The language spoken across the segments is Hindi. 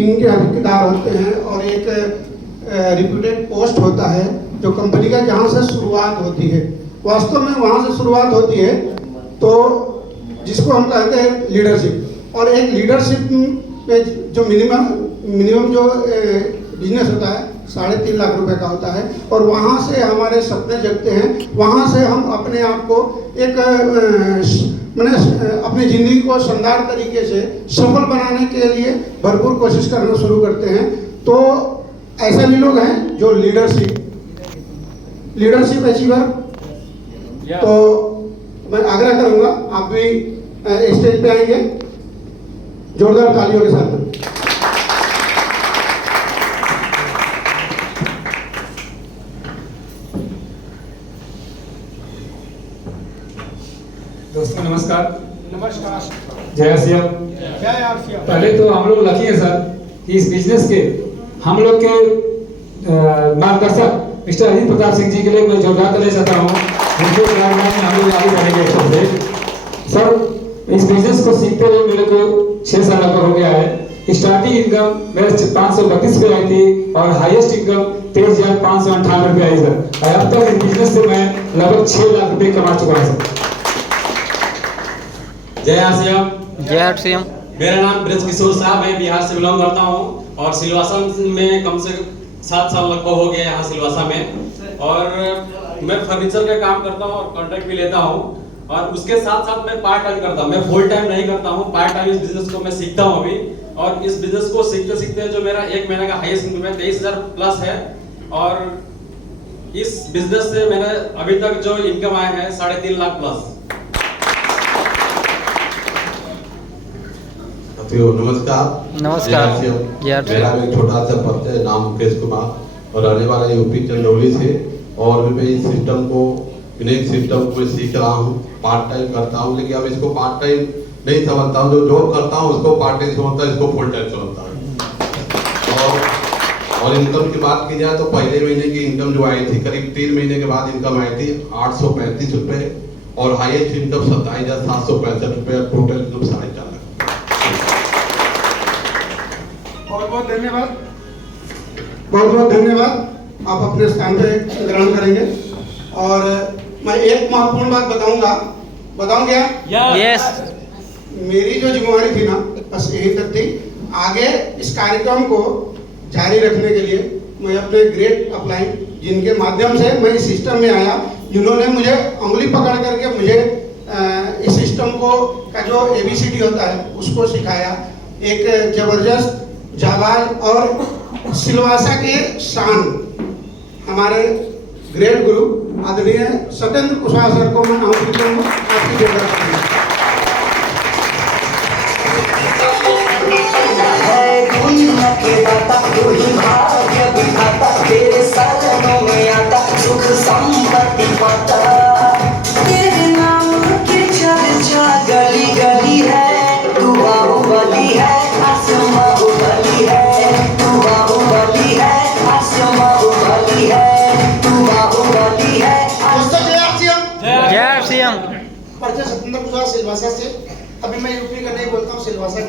पिंग के हकदार होते हैं और एक रिप्यूटेड पोस्ट होता है जो कंपनी का जहाँ से शुरुआत होती है, वास्तव में वहाँ से शुरुआत होती है, तो जिसको हम कहते हैं लीडरशिप। और एक लीडरशिप में जो मिनिमम जो बिजनेस होता है 3.5 लाख रुपए का होता है, और वहाँ से हमारे सपने जगते हैं, वहाँ से हम अपने आप को एक अपनी ज़िंदगी को शानदार तरीके से सफल बनाने के लिए भरपूर कोशिश करना शुरू करते हैं। तो ऐसे भी लोग हैं जो लीडरशिप अचीवर। तो मैं आग्रह करूँगा आप भी स्टेज पे आएंगे जोरदार तालियों के साथ। दोस्तों नमस्कार। नमस्कार। जय सिया। पहले तो हम लोग लकी हैं सर कि इस बिजनेस के हम लोग के मार्गदर्शक मिस्टर अजीत प्रताप सिंह जी के लिए मैं जोरदार ताली चाहता हूँ। उनके प्रोग्राम में हम लोग आगे बढ़ेंगे। सर इस बिजनेस को सीखते हुए मेरे को 6 साल लगभग हो गया है। स्टार्टिंग इनकम मेरे 532 रुपये आई थी और हाईएस्ट इनकम 23,598 रुपये आई सर। और अब तक इस बिजनेस से मैं लगभग 6 लाख रुपये कमा चुका हूँ सर। जय आसिया। जय श्याम। मेरा नाम ब्रज किशोर साहब, मैं बिहार से बिलोंग करता हूँ और सिलवासा में कम से 7 साल लगभग हो गए यहाँ सिलवासा में। और मैं फर्नीचर का काम करता हूँ और कॉन्ट्रैक्ट भी लेता हूँ, और उसके साथ साथ मैं पार्ट टाइम करता हूँ। मैं फुल टाइम नहीं करता हूँ, पार्ट टाइम इस बिजनेस को मैं सीखता हूँ अभी। और इस बिजनेस को सीखते सीखते जो मेरा 1 महीने का हाईएस्ट इनकम है 23,000 प्लस है। और इस बिजनेस से मैंने अभी तक जो इनकम आया है 3.5 लाख प्लस। नमस्कार। नमस्कार। मेरा एक छोटा सा परिचय, नाम मुकेश कुमार और रहने वाला यूपी चंदौली से। और मैं इस सिस्टम को सिस्टम को सीख रहा हूँ, पार्ट टाइम करता हूँ, लेकिन अब इसको पार्ट टाइम नहीं समझता हूँ। जो जॉब करता हूँ उसको पार्ट टाइम समझता हूँ, इसको फुल टाइम समझता हूँ। और इनकम की बात की जाए तो पहले महीने की इनकम जो आई थी करीब 3 महीने के बाद इनकम आई थी 835 रुपये और हाईएस्ट इनकम 27,765 रुपये, टोटल इनकम 4.5 लाख। बहुत बहुत धन्यवाद। बहुत बहुत धन्यवाद। आप अपने स्थान पे ग्रहण करेंगे। और मैं एक महत्वपूर्ण बात बताऊं क्या? यस। मेरी जो जिम्मेवारी थी ना, बस यही तक थी। आगे इस कार्यक्रम को जारी रखने के लिए मैं अपने ग्रेट अपलाइन जिनके माध्यम से मैं इस सिस्टम में आया, जिन्होंने मुझे उंगली पकड़ करके मुझे इस सिस्टम को का जो ABCD होता है उसको सिखाया। एक जबरदस्त जाबाज और सिलवासा के शान हमारे ग्रेट गुरु आदरणीय सत्येंद्र कुशवाहा सर को मैं आमंत्रित करूंगा। आपकी जरूरत परिचय सत्येंद्र कुशवाहा सिलवासा से। अभी मैं यूपी का नहीं बोलता हूँ, सिलवासा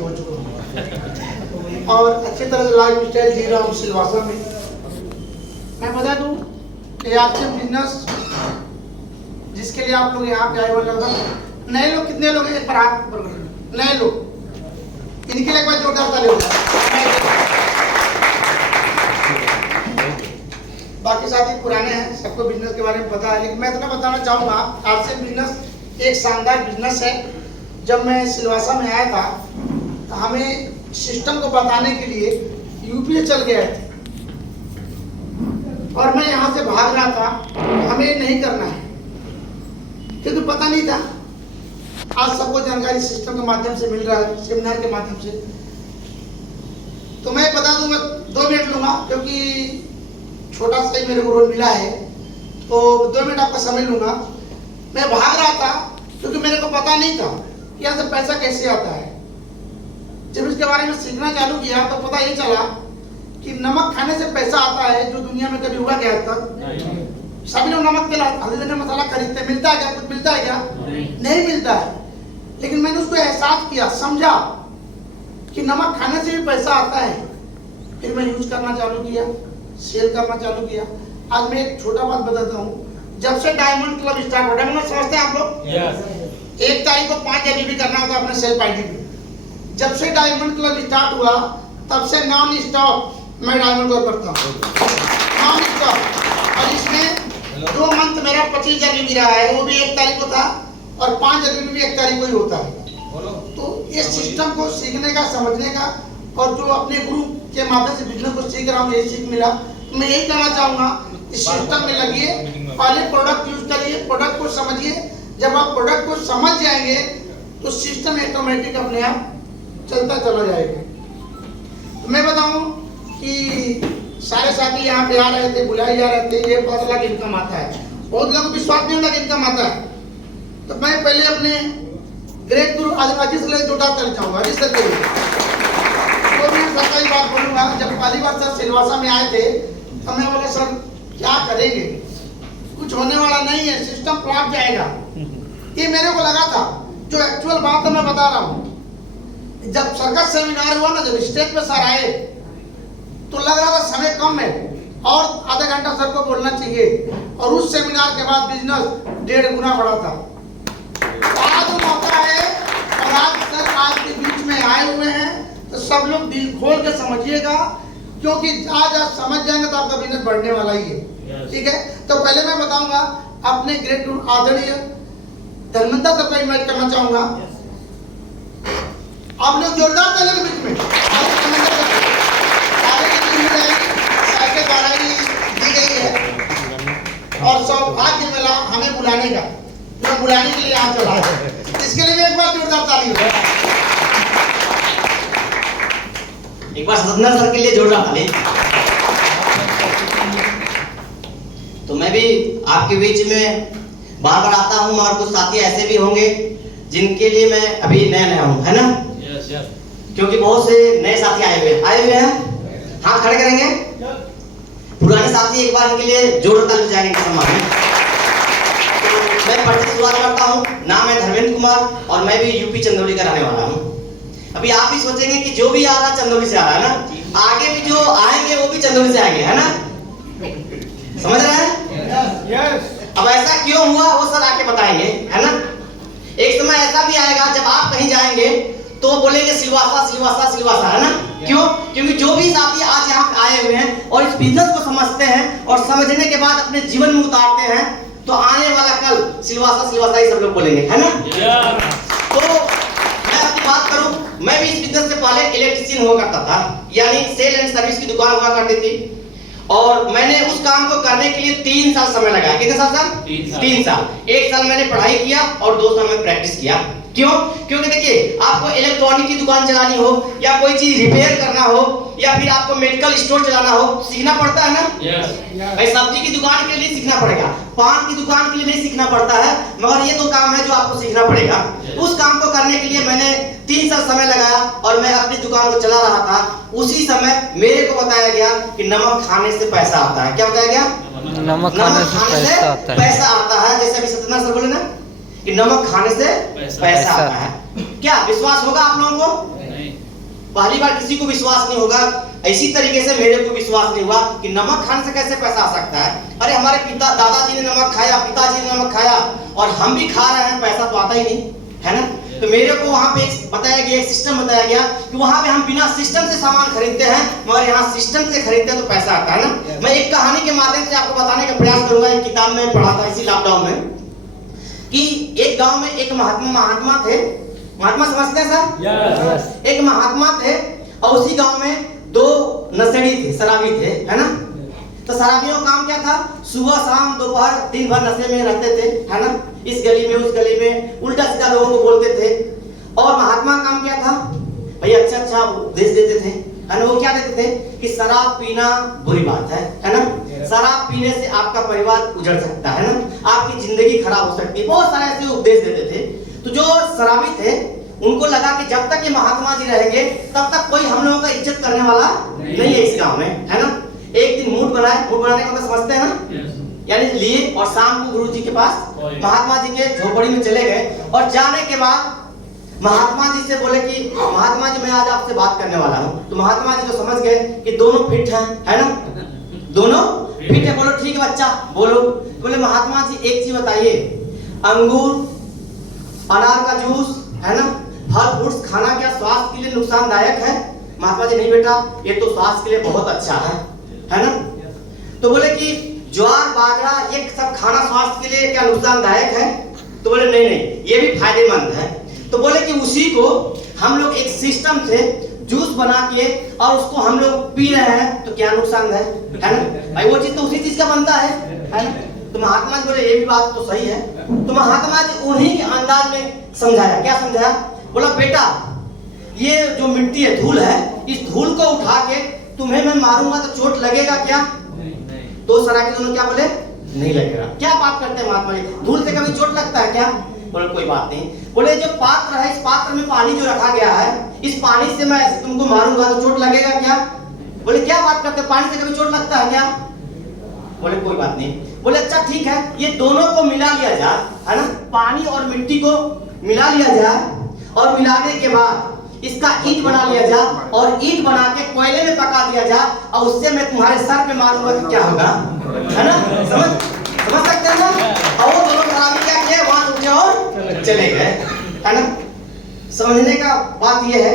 हो चुका हूँ और अच्छी तरह से लाइफ स्टाइल जी रहा हूँ सिलवासा में। मैं बता दूँ कि आपके बिजनेस जिसके लिए आप लोग यहाँ पे आए हुए लगभग नए लोग, कितने लोग हैं? एक बार हाथ ऊपर करें। नए लोग, इनके लिए एक बार जोरदार ताली हो जाए। बाकी साथी पुराने हैं, सबको बिजनेस के बारे में पता है, लेकिन मैं इतना बताना चाहूँगा आरसीएम बिजनेस एक शानदार बिजनेस है। जब मैं सिलवासा में आया था तो हमें सिस्टम को बताने के लिए यूपी चल गए थे और मैं यहाँ से भाग रहा था, हमें नहीं करना है क्योंकि पता नहीं था। आज सबको जानकारी सिस्टम के माध्यम से मिल रहा है, सेमिनार के माध्यम से। तो मैं बता दूंगा, 2 मिनट लूंगा क्योंकि छोटा सा ही मेरे को रोल मिला है, तो 2 मिनट आपका समय लूंगा। मैं भाग रहा था क्योंकि मेरे को पता नहीं था कि यहाँ से पैसा कैसे आता है। जब इसके बारे में सीखना चालू किया तो पता ये चला कि नमक खाने से पैसा आता है, जो दुनिया में कभी हुआ क्या तक। सभी लोग नमक के हल्दी मसाला खरीदते, मिलता है क्या? कुछ मिलता है क्या? नहीं मिलता है। लेकिन मैंने उसको एहसास किया, समझा कि नमक खाने से भी पैसा आता है। फिर मैं यूज करना चालू किया, सेल करना चालू किया। आज मैं एक छोटा बात बताता हूँ, जब से डायमंड क्लब स्टार्ट हुआ, डायमंड समझते हैं आप लोग? यस। 1 तारीख को 5 एलईडी करना होता अपने सेल्फ आईडी पे। जब से डायमंड क्लब स्टार्ट हुआ तब से नॉन स्टॉप मैं डायमंड क्लब करता हूँ, नॉन स्टॉप। और इसमें 2 मंथ मेरा 25 एलईडी रहा है, वो भी 1 तारीख को था, और 5 एलईडी भी 1 तारीख को ही होता है। तो इस सिस्टम को सीखने का, समझने का, और जो अपने गुरु के माध्यम से बिजनेस को सीख रहा हूँ, यही सीख मिला। मैं यही कहना चाहूँगा, इस सिस्टम में लगिए, पहले प्रोडक्ट यूज करिए, प्रोडक्ट को समझिए। जब आप प्रोडक्ट को समझ जाएंगे तो सिस्टम ऑटोमेटिक अपने आप चलता चला जाएगा। तो मैं बताऊं कि सारे साथी यहाँ पे आ रहे थे, बुलाए जा रहे थे, ये 5 लाख इनकम आता है। बहुत लोगों को विश्वास नहीं होता कि इनकम आता है। तो मैं पहले अपने ग्रेट गुरु अजीत से जुटा कर जाऊंगा, अजीत सर के तो मैं सच्चाई बात बोलूंगा। जब पहली बार सर सिलवासा में आए थे तो मैं बोला सर क्या करेंगे, कुछ होने वाला नहीं है, सिस्टम फ्लॉप जाएगा। ये मेरे को लगा था, जो एक्चुअल बात है मैं बता रहा हूँ। जब सर्कस सेमिनार हुआ ना, जब स्टेज पे सर आए तो लग रहा था समय कम है और आधा घंटा सर को बोलना चाहिए, और उस सेमिनार के बाद बिजनेस 1.5 गुना बढ़ा था। आज वो मौका है और आज सर आज के बीच में आए हुए हैं, तो सब लोग दिल खोल के समझिएगा, क्योंकि आज आप समझ जाएंगे तो आपका बिजनेस बढ़ने वाला ही है। ठीक है, तो पहले मैं बताऊंगा अपने ग्रेट गुरु आदरणीय धर्मेंद्र सर को इनवाइट करना चाहूंगा। आप लोग जोरदार ताली के बीच में साइकिल गाड़ी दी गई है और सौभाग्य मिला हमें बुलाने का, जो बुलाने के लिए यहाँ चला है, इसके लिए भी एक बार जोरदार ताली हो। एक बार सतना सर के लिए जोरदार ताली। तो मैं भी आपके बीच में बार बार आता हूँ, मगर कुछ साथी ऐसे भी होंगे जिनके लिए मैं अभी नया हूँ, है ना? क्योंकि बहुत से नए साथी आए हुए हैं। हाथ खड़े करेंगे पुराने साथी, एक बार इनके लिए जोरदार ताली बजाएंगे सम्मान में। तो मैं पढ़ने शुरुआत करता हूँ। नाम है धर्मेंद्र कुमार और मैं भी यूपी चंदौली का रहने वाला हूँ। अभी आप भी सोचेंगे कि जो भी आ रहा है चंदौली से आ रहा है ना, आगे भी जो आएंगे वो भी चंदौली से आएंगे, है ना? समझ रहे हैं? यस। अब ऐसा क्यों हुआ वो सर आके बताएंगे, है ना? एक समय ऐसा भी आएगा जब आप कहीं जाएंगे तो बोलेंगे सिलवासा सिलवासा सिलवासा, है ना? क्यों? क्योंकि जो भी साथी आज यहाँ आए हुए हैं और इस बिजनेस को समझते हैं और समझने के बाद अपने जीवन में उतारते हैं, तो आने वाला कल सिलवासा सिलवासा ही सब लोग बोलेंगे, है ना? तो मैं अपनी बात करूं, मैं भी इस बिजनेस से पहले इलेक्ट्रिशियन हुआ करता था, यानी सेल एंड सर्विस की दुकान हुआ करती थी। और मैंने उस काम को करने के लिए 3 साल समय लगाया। कितने साल सर? 3 साल। 1 साल मैंने पढ़ाई किया और 2 साल में प्रैक्टिस किया। क्यों? क्योंकि देखिए, आपको इलेक्ट्रॉनिक की दुकान चलानी हो या कोई चीज रिपेयर करना हो या फिर आपको मेडिकल स्टोर चलाना हो, सीखना पड़ता है ना? भाई सब्जी की दुकान के लिए सीखना पड़ेगा, पान की दुकान के लिए नहीं सीखना पड़ता है, मगर ये 2 काम है जो आपको सीखना पड़ेगा। उस काम को करने के लिए मैंने 3 साल समय लगाया और मैं अपनी दुकान को चला रहा था। उसी समय मेरे को बताया गया कि नमक खाने से पैसा आता है। क्या बताया गया? नमक खाने से पैसा आता है। जैसे अभी सत्यनारायण सर बोले ना कि नमक खाने से पैसा आता है। क्या विश्वास होगा आप लोगों को? नहीं। पहली बार किसी को विश्वास नहीं होगा। इसी तरीके से मेरे को विश्वास नहीं हुआ कि नमक खाने से कैसे पैसा आ सकता है। अरे हमारे दादाजी ने नमक खाया, पिताजी ने नमक खाया और हम भी खा रहे हैं, पैसा तो आता ही नहीं, है ना? तो मेरे को वहाँ पे बताया गया, एक सिस्टम बताया गया कि वहाँ पे हम बिना सिस्टम से सामान खरीदते हैं, मगर यहाँ सिस्टम से खरीदते हैं तो पैसा आता है ना। मैं एक कहानी के माध्यम से आपको बताने का प्रयास करूंगा। एक किताब में पढ़ा था इसी लॉकडाउन में कि एक गांव में एक महात्मा थे। महात्मा समझते हैं सर? yes. एक महात्मा थे और उसी गांव में 2 नशेड़ी थे, शराबी थे, है ना? तो शराबियों का काम क्या था? सुबह शाम दोपहर दिन भर नशे में रहते थे, है ना? इस गली में उस गली में उल्टा सीधा लोगों को बोलते थे। और महात्मा का काम क्या था? भाई अच्छा उपदेश देते थे, है ना? वो क्या देते थे कि शराब पीना बुरी बात है ना? शराब पीने से आपका परिवार उजड़ सकता है ना, आपकी जिंदगी खराब हो सकती है। बहुत सारे ऐसे उपदेश देते थे। तो जो शराबी थे उनको लगा कि जब तक ये महात्मा जी रहेंगे तब तक कोई हम लोगों का इज्जत करने वाला नहीं है इस गांव में, है ना? एक दिन मूड बनाने का मतलब समझते हैं ना, यानी लिए और शाम को गुरु जी के पास महात्मा जी के झोपड़ी में चले गए और जाने के बाद महात्मा जी से बोले कि महात्मा जी मैं आज आपसे बात करने वाला हूँ। तो महात्मा जी तो समझ गए कि दोनों फिट हैं, है ना, दोनों फिट है। बोलो ठीक है बच्चा बोलो। बोले महात्मा जी एक चीज बताइए, अंगूर अनार का जूस है ना, फल फ्रूट्स खाना क्या स्वास्थ्य के लिए नुकसानदायक है? महात्मा जी नहीं बेटा, ये तो स्वास्थ्य के लिए बहुत अच्छा है ना। तो बोले कि ज्वार बाजरा ये सब खाना स्वास्थ्य के लिए क्या नुकसानदायक है? तो बोले नहीं नहीं ये भी फायदेमंद है। तो बोले कि उसी को हम लोग एक सिस्टम से जूस बना के और उसको हम लोग पी रहे हैं तो क्या नुकसान है ना भाई? वो चीज तो उसी चीज का बनता है ना। तो महात्मा जी बोले ये भी बात तो सही है। तो महात्मा जी उन्हीं के अंदाज में समझाया। क्या समझाया? बोला बेटा ये जो मिट्टी है, धूल है, इस धूल को उठा के तुम्हें मैं मारूंगा तो चोट लगेगा क्या? तो सराके दोनों क्या बोले? नहीं लगेगा। क्या बात करते हैं महात्मा जी, धूल से कभी चोट लगता है क्या? बोले कोई बात नहीं। बोले जो पात्र है, इस पात्र में पानी जो रखा गया है, इस पानी से मैं ऐसे तुमको मारूंगा तो चोट लगेगा क्या? बोले क्या बात करते हैं, पानी से कभी चोट लगता है क्या? बोले कोई बात नहीं। बोले अच्छा ठीक है, ये दोनों को मिला लिया जाए, है ना, पानी और मिट्टी को मिला लिया जाए और मिलाने के बाद इसका ईंट बना लिया जाए और ईंट बना के कोयले में पका दिया जाए और उससे मैं तुम्हारे सर पे मारूंगा तो क्या होगा, है ना? समझ सकते हैं ना? और वो दोनों खराबी क्या किए, वहां उठे और चले गए, है ना। समझने का बात ये है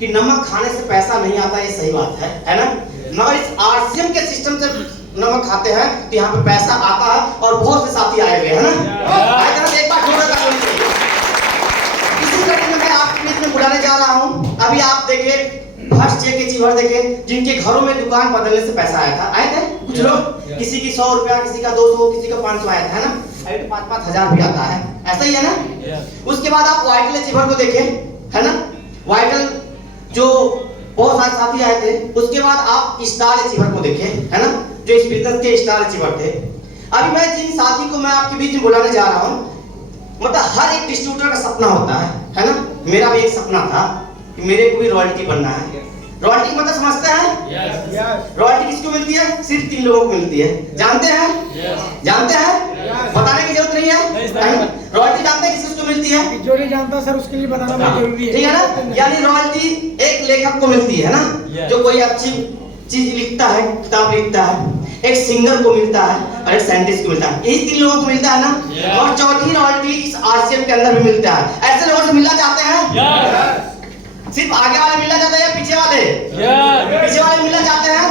कि नमक खाने से पैसा नहीं आता, ये सही बात है ना। मगर इस आरसीएम के सिस्टम से नमक खाते हैं तो यहाँ पे पैसा आता है और बहुत से साथी आए हुए हैं ना। आए थे ना, एक बार जोर लगा बोलिए। इसी कड़ी में मैं आपके बीच में बुलाने जा रहा हूँ। अभी आप देखे फर्स्ट चेक के चीवर देखे, जिनके घरों में दुकान बदलने से पैसा आया था, आए थे कुछ लोग, किसी की 100 रुपया, किसी का 200, किसी का 500 आया था, है ना। अभी तो 5-5 हजार भी आता है, ऐसा ही है ना। उसके बाद आप वाइटल चीवर को देखे, है ना, वाइटल जो बहुत सारे साथी आए थे। उसके बाद आप स्टार अचीवर को देखे, है ना, जो इस बिजनेस के स्टार अचीवर थे। अभी मैं जिन साथी को मैं आपके बीच में बुलाने जा रहा हूँ, मतलब हर एक डिस्ट्रीब्यूटर का सपना होता है ना। मेरा भी एक सपना था कि मेरे को भी रॉयल्टी बनना है। रॉयल्टी मतलब समझते हैं? रॉयल्टी किसको मिलती है? सिर्फ 3 लोगों को मिलती है। जानते हैं? जानते हैं? बताने की जरूरत नहीं है। रॉयल्टी जानते हैं किसको मिलती है? जो नहीं जानता सर उसके लिए बताना बहुत जरूरी है, ठीक है ना। यानी रॉयल्टी एक लेखक को मिलती है ना, जो कोई अच्छी चीज लिखता है, किताब लिखता है, एक सिंगर को मिलता है और एक साइंटिस्ट को मिलता है। यही 3 लोगों को मिलता है ना। और चौथी रॉयल्टी इस आरसीएम के अंदर भी मिलता है। ऐसे लोगों से मिलना चाहते हैं? सिर्फ आगे वाले मिलना चाहते हैं या पीछे वाले? पीछे वाले मिलना चाहते हैं?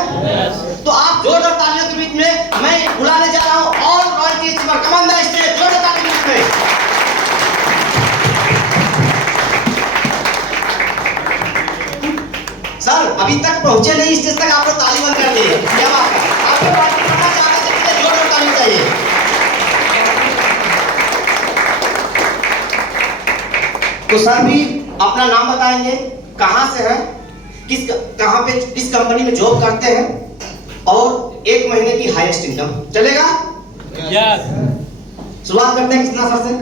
तो आप जोरदार तालियों के बीच में मैं बुलाने जा रहा हूँ all royalty achiever, come on the stage, जोरदार तालियों के बीच में। सर अभी तक पहुंचे नहीं स्टेज तक, आप लोग ताली बंद कर दिए, क्या बात है? आपको पार्टी करना चाहते हैं तो जोरदार ताली चाहिए। तो सर भी अपना नाम बताएंगे, कहां से है, कहां पे किस कंपनी में जॉब करते हैं और 1 महीने की हाईएस्ट इनकम चलेगा? यस। शुरुआत करते हैं कितना सर से?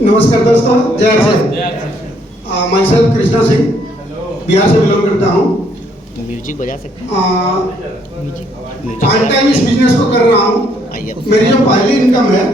नमस्कार दोस्तों, जय हिंद। माई सेल्फ कृष्णा सिंह, बिहार से बिलोंग करता हूँ। म्यूजिक बजा सकते पार्ट टाइम इस बिजनेस को कर रहा हूँ। मेरी जो पहली इनकम है